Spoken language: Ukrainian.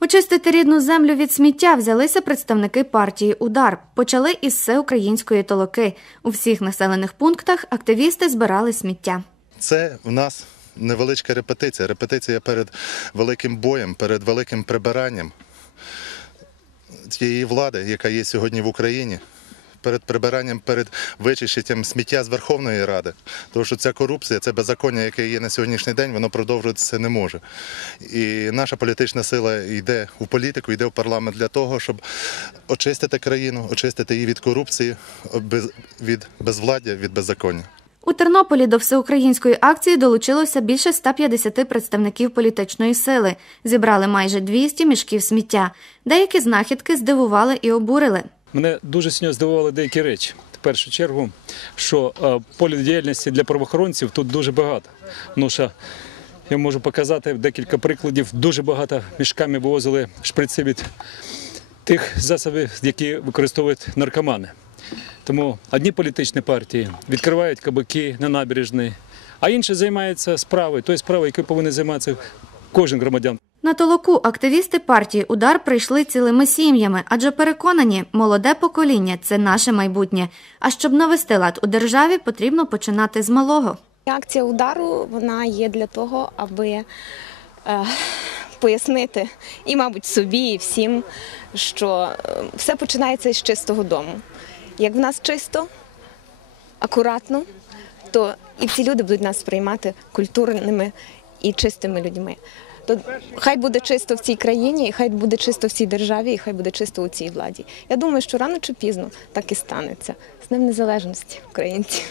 Очистити рідну землю від сміття взялися представники партії Удар. Почали із всеукраїнської толоки. У всіх населених пунктах активісти збирали сміття. Це в нас невеличка репетиція. Репетиція перед великим боєм, перед великим прибиранням тієї влади, яка є сьогодні в Україні. Перед прибиранням, перед вичищенням сміття з Верховної Ради, тому що ця корупція, це беззаконня, яке є на сьогоднішній день, воно продовжуватися не може. І наша політична сила йде у політику, йде в парламент для того, щоб очистити країну, очистити її від корупції, від безвладдя, від беззаконня. У Тернополі до всеукраїнської акції долучилося більше 150 представників політичної сили. Зібрали майже 200 мішків сміття. Деякі знахідки здивували і обурили. Мене дуже сьогодні здивували деякі речі. В першу чергу, що е, поле діяльності для правоохоронців тут дуже багато. Ну що я можу показати декілька прикладів. Дуже багато мішками вивозили шприци від тих засобів, які використовують наркомани. Тому одні політичні партії відкривають кабаки на набережній, а інші займаються справою, тою справою, якою повинен займатися кожен громадян. На толоку активісти партії Удар прийшли цілими сім'ями, адже переконані, молоде покоління це наше майбутнє. А щоб навести лад у державі, потрібно починати з малого. Акція удару вона є для того, аби е, пояснити і, мабуть, собі, і всім, що е, все починається з чистого дому. Як в нас чисто, акуратно, то і всі люди будуть нас сприймати культурними і чистими людьми. То хай буде чисто в цій країні, і хай буде чисто в цій державі, і хай буде чисто у цій владі. Я думаю, що рано чи пізно так і станеться. З ним Незалежності українці.